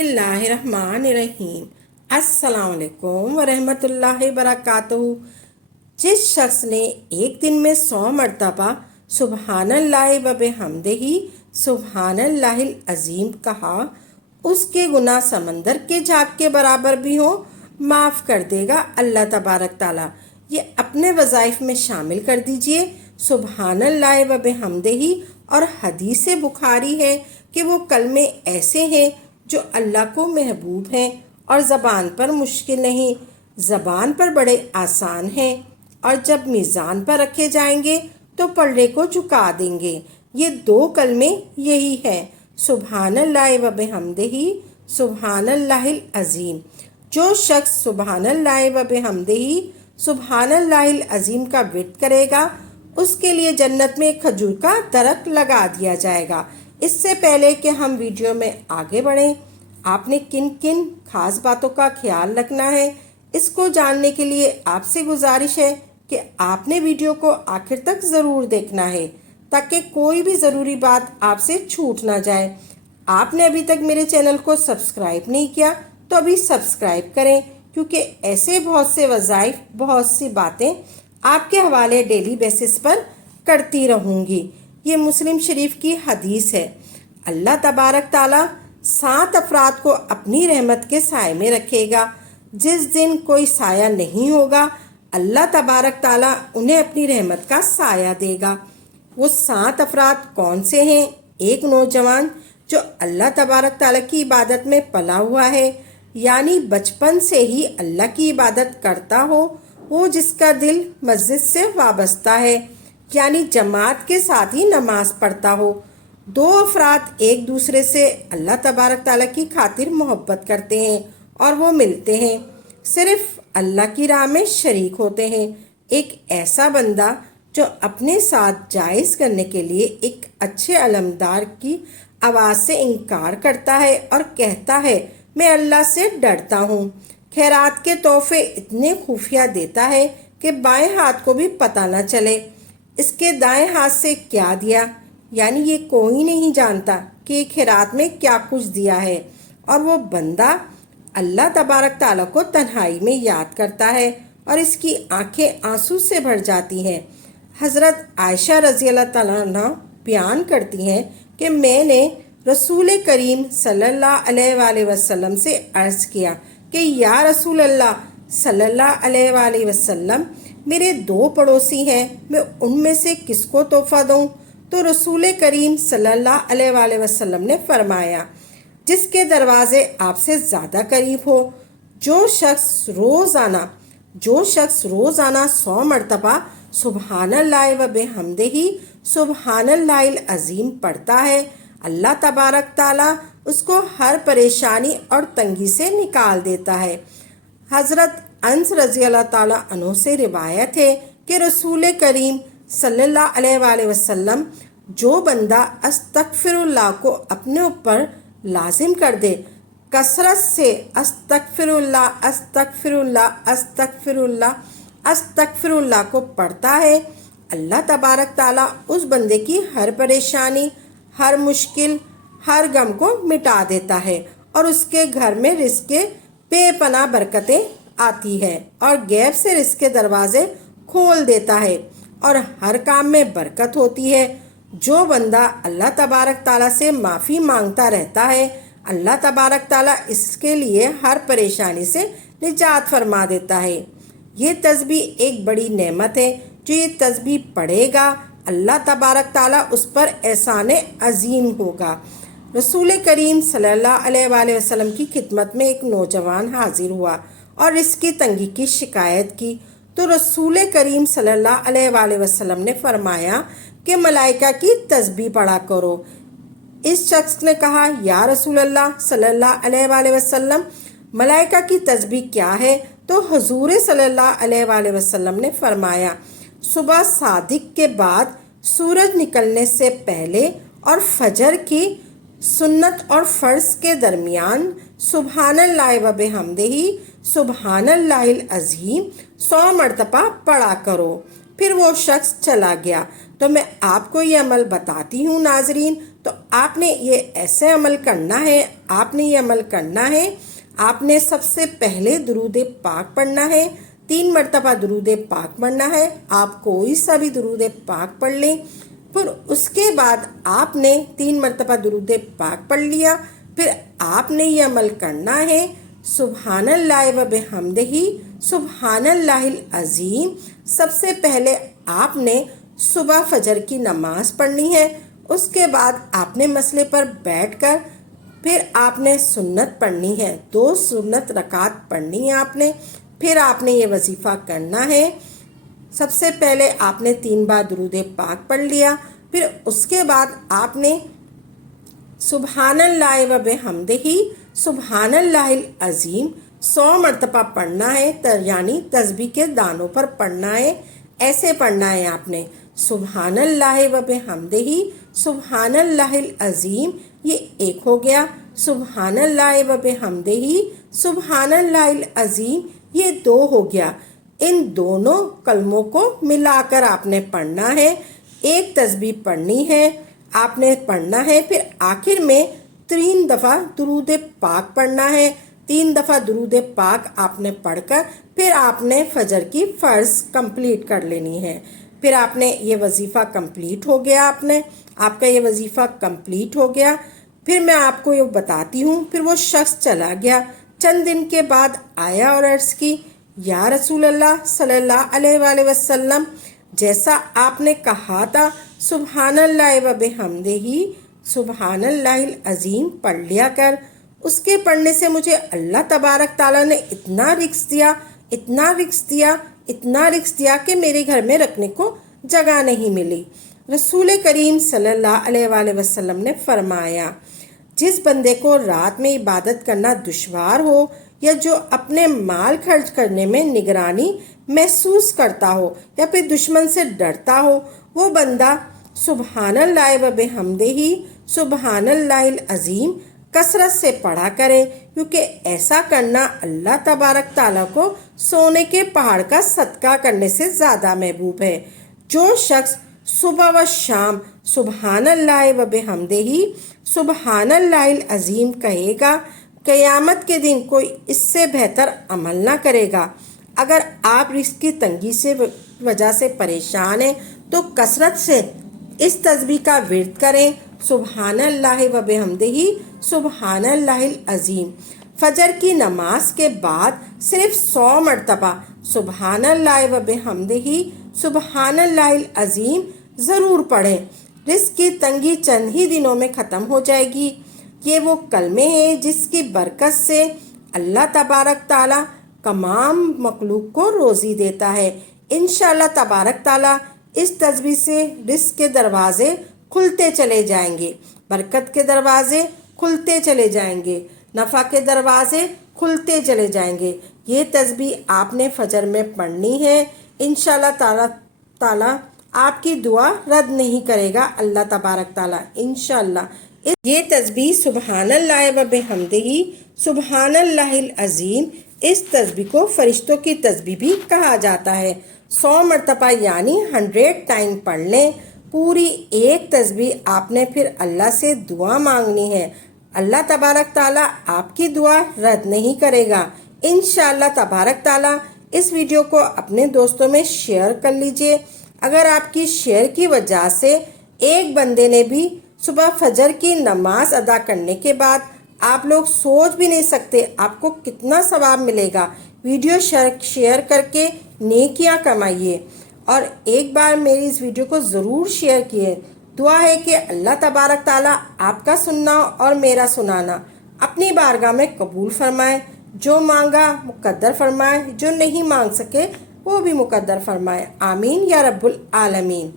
बिस्मिल्लाहिर्रहमानिर्रहीम। अस्सलाम वालेकुम वरहमतुल्लाहि वबरकातुहू। जिस शख्स ने एक दिन में 100 मरतबा सुबहानल्लाहि व बिहम्दिही सुबहानल्लाहिल अज़ीम कहा, उसके गुनाह समंदर के झाग के बराबर भी हो, माफ़ कर देगा अल्लाह तबारक ताला। ये अपने वज़ाइफ में शामिल कर दीजिए। सुबहानल्लाहि व बिहम्दिही और हदीस बुखारी है कि वो कलमे ऐसे हैं जो अल्लाह को महबूब हैं और ज़बान पर मुश्किल नहीं, ज़बान पर बड़े आसान हैं और जब मीज़ान पर रखे जाएंगे तो पलड़े को झुका देंगे। ये 2 कलमे यही हैं, सुबहानल्लाहि व बिहम्दिही सुबहानल्लाहिल अज़ीम। जो शख्स सुबहानल्लाहि व बिहम्दिही सुबहानल्लाहिल अज़ीम का विर्द करेगा, उसके लिए जन्नत में एक खजूर का दरख्त लगा दिया जाएगा। इससे पहले कि हम वीडियो में आगे बढ़ें, आपने किन किन खास बातों का ख्याल रखना है, इसको जानने के लिए आपसे गुजारिश है कि आपने वीडियो को आखिर तक ज़रूर देखना है ताकि कोई भी ज़रूरी बात आपसे छूट ना जाए। आपने अभी तक मेरे चैनल को सब्सक्राइब नहीं किया तो अभी सब्सक्राइब करें, क्योंकि ऐसे बहुत से वज़ाइफ, बहुत सी बातें आपके हवाले डेली बेसिस पर करती रहूँगी। ये मुस्लिम शरीफ की हदीस है। अल्लाह तबारक ताला 7 अफराद को अपनी रहमत के साए में रखेगा। जिस दिन कोई साया नहीं होगा, अल्लाह तबारक ताला उन्हें अपनी रहमत का साया देगा। वो 7 अफराद कौन से हैं? एक नौजवान जो अल्लाह तबारक ताला की इबादत में पला हुआ है, यानी बचपन से ही अल्लाह की इबादत करता हो, वो जिसका दिल मस्जिद से वाबस्ता है, यानी जमात के साथ ही नमाज पढ़ता हो। 2 अफराद एक दूसरे से अल्लाह तबारक ताला की खातिर मोहब्बत करते हैं और वो मिलते हैं, सिर्फ अल्लाह की राह में शरीक होते हैं। एक ऐसा बंदा जो अपने साथ जायज़ करने के लिए एक अच्छे अलमदार की आवाज़ से इनकार करता है और कहता है, मैं अल्लाह से डरता हूँ। खैरात के तोहफे इतने खुफिया देता है कि बाएं हाथ को भी पता न चले इसके दाएं हाथ से क्या दिया, यानी ये कोई नहीं जानता कि खैरात में क्या कुछ दिया है। और वो बंदा अल्लाह तबारक ताला को तन्हाई में याद करता है और इसकी आंखें आंसू से भर जाती हैं। हज़रत आयशा रज़ी अल्लाह ताला अन्हा बयान करती हैं कि मैंने रसूल करीम सल्लल्लाहु अलैहि वसल्लम से अर्ज़ किया कि या रसूल अल्लाह सल्लल्लाहु अलैहि वसल्लम, मेरे 2 पड़ोसी हैं, मैं उनमें से किसको तोहफ़ा दूँ? तो रसूल करीम सल्लल्लाहु अलैहि वसल्लम ने फरमाया, जिसके दरवाज़े आपसे ज़्यादा करीब हो। जो शख्स रोज़ाना 100 मरतबा सुबहानल्लाहि व बिहम्दिही सुबहानल्लाहिल अज़ीम पढ़ता है, अल्लाह तबारक ताला उसको हर परेशानी और तंगी से निकाल देता है। हज़रत अनस रज़ी अल्लाह ताला अन्हु से रिवायत है कि रसूल करीम सल्लल्लाहु अलैहि वसल्लम, जो बंदा अस्तगफिरुल्लाह को अपने ऊपर लाजिम कर दे, कसरत से अस्तगफिरुल्लाह अस्तगफिरुल्लाह अस्तगफिरुल्लाह अस्तगफिरुल्लाह को पढ़ता है, अल्लाह तबारक ताला उस बंदे की हर परेशानी, हर मुश्किल, हर गम को मिटा देता है और उसके घर में रिज़्क़ के बेपनाह बरकतें आती है और गैब से रिज़्क़ के दरवाजे खोल देता है और हर काम में बरकत होती है। जो बंदा अल्लाह तबारक ताला से माफ़ी मांगता रहता है, अल्लाह तबारक ताला इसके लिए हर परेशानी से निजात फरमा देता है। ये तस्बीह एक बड़ी नेमत है। जो ये तस्बीह पढ़ेगा, अल्लाह तबारक ताला उस पर एहसान अजीम होगा। रसूल करीम सल्लल्लाहु अलैहि वसल्लम की खिदमत में एक नौजवान हाजिर हुआ और इसकी तंगी की शिकायत की, तो रसूल करीम सल्लल्लाहु अलैहि वसल्लम ने फरमाया कि मलाइका की तस्बीह पढ़ा करो। इस शख्स ने कहा, या रसूल अल्लाह सल्लल्लाहु अलैहि वसल्लम, मलाइका की तस्बीह क्या है? तो हुजूर सल्लल्लाहु अलैहि वसल्लम ने फरमाया, सुबह सादिक के बाद, सूरज निकलने से पहले और फजर की सुन्नत और फ़र्ज़ के दरमियान सुबहानल्लाहि व बिहम्दिही सुबहानल्लाहिल अज़ीम 100 मरतबा पढ़ा करो। फिर वो शख्स चला गया। تو میں آپ کو یہ عمل بتاتی ہوں ناظرین، تو آپ نے یہ ایسے عمل کرنا ہے، آپ نے یہ عمل کرنا ہے۔ آپ نے سب سے پہلے درود پاک پڑھنا ہے، 3 مرتبہ درود پاک پڑھنا ہے۔ آپ کوئی سا بھی درود پاک پڑھ لیں، پھر اس کے بعد آپ نے 3 مرتبہ درود پاک پڑھ لیا، پھر آپ نے یہ عمل کرنا ہے، سبحان اللہ و بحمدہ سبحان اللہ العظیم۔ سب سے پہلے آپ نے صبح فجر کی نماز پڑھنی ہے، اس کے بعد آپ نے مسئلے پر بیٹھ کر پھر آپ نے سنت پڑھنی ہے، 2 سنت رکعت پڑھنی ہے آپ نے۔ پھر آپ نے یہ وظیفہ کرنا ہے، سب سے پہلے آپ نے 3 بار درود پاک پڑھ لیا، پھر اس کے بعد آپ نے سبحان اللہ و بحمدہ سبحان اللہ العظیم 100 مرتبہ پڑھنا ہے، یعنی تسبیح کے دانوں پر پڑھنا ہے، ایسے پڑھنا ہے آپ نے، سبحان اللہ و بحمدہ سبحان اللہ العظیم، یہ ایک ہو گیا، سبحان اللہ و بحمدہ سبحان اللہ العظیم، یہ 2 ہو گیا۔ ان دونوں کلموں کو ملا کر آپ نے پڑھنا ہے، ایک تسبیح پڑھنی ہے آپ نے پڑھنا ہے، پھر آخر میں 3 دفعہ درود پاک پڑھنا ہے، 3 دفعہ درود پاک آپ نے پڑھ کر پھر آپ نے فجر کی فرض کمپلیٹ کر لینی ہے۔ پھر آپ نے یہ وظیفہ کمپلیٹ ہو گیا، آپ کا یہ وظیفہ کمپلیٹ ہو گیا۔ پھر میں آپ کو یہ بتاتی ہوں، پھر وہ شخص چلا گیا، چند دن کے بعد آیا اور عرض کی، یا رسول اللہ صلی اللہ علیہ وآلہ وسلم، جیسا آپ نے کہا تھا سبحان اللہ و بحمدہ سبحان اللہ العظیم پڑھ لیا کر، اس کے پڑھنے سے مجھے اللہ تبارک تعالیٰ نے اتنا رزق دیا، اتنا رزق دیا، اتنا رزق دیا کہ میرے گھر میں رکھنے کو جگہ نہیں ملی۔ رسول کریم صلی اللہ علیہ وآلہ وسلم نے فرمایا، جس بندے کو رات میں عبادت کرنا دشوار ہو یا جو اپنے مال خرچ کرنے میں نگرانی محسوس کرتا ہو یا پھر دشمن سے ڈرتا ہو، وہ بندہ سبحان اللہ و بحمدہ سبحان اللہ العظیم کثرت سے پڑھا کرے، کیونکہ ایسا کرنا اللہ تبارک تعالیٰ کو سونے کے پہاڑ کا صدقہ کرنے سے زیادہ محبوب ہے۔ جو شخص صبح و شام سبحان اللہ و بحمدہ سبحان اللہ العظیم کہے گا، قیامت کے دن کوئی اس سے بہتر عمل نہ کرے گا۔ اگر آپ رزق کی تنگی سے وجہ سے پریشان ہیں تو کثرت سے اس تسبیح کا ورد کریں، سبحان اللہ و بحمدہ سبحان اللہ العظیم۔ فجر کی نماز کے بعد صرف 100 مرتبہ سبحان اللہ و بحمدہ سبحان اللہ العظیم ضرور پڑھیں، رزق کی تنگی چند ہی دنوں میں ختم ہو جائے گی۔ یہ وہ کلمے ہیں جس کی برکت سے اللہ تبارک تعالیٰ تمام مخلوق کو روزی دیتا ہے۔ انشاءاللہ تبارک تعالیٰ اس تسبیح سے رزق کے دروازے کھلتے چلے جائیں گے، برکت کے دروازے کھلتے چلے جائیں گے، نفع کے دروازے کھلتے چلے جائیں گے۔ یہ تسبیح آپ نے فجر میں پڑھنی ہے، انشاءاللہ تعالیٰ آپ کی دعا رد نہیں کرے گا اللہ تبارک تعالیٰ انشاءاللہ۔ یہ تسبیح سبحان اللہ و بحمدہ سبحان اللہ العظیم، اس تسبیح کو فرشتوں کی تسبیح بھی کہا جاتا ہے۔ 100 مرتبہ یعنی 100 ٹائم پڑھ لیں، پوری ایک تسبیح آپ نے پھر اللہ سے دعا مانگنی ہے، اللہ تبارک تعالیٰ آپ کی دعا رد نہیں کرے گا انشاءاللہ تبارک تعالیٰ۔ اس ویڈیو کو اپنے دوستوں میں شیئر کر لیجئے۔ اگر آپ کی شیئر کی وجہ سے ایک بندے نے بھی صبح فجر کی نماز ادا کرنے کے بعد، آپ لوگ سوچ بھی نہیں سکتے آپ کو کتنا ثواب ملے گا۔ ویڈیو شیئر کر کے نیکیاں کمائیے، اور ایک بار میری اس ویڈیو کو ضرور شیئر کیے۔ دعا ہے کہ اللہ تبارک تعالیٰ آپ کا سننا اور میرا سنانا اپنی بارگاہ میں قبول فرمائے، جو مانگا مقدر فرمائے، جو نہیں مانگ سکے وہ بھی مقدر فرمائے، آمین یا رب العالمین۔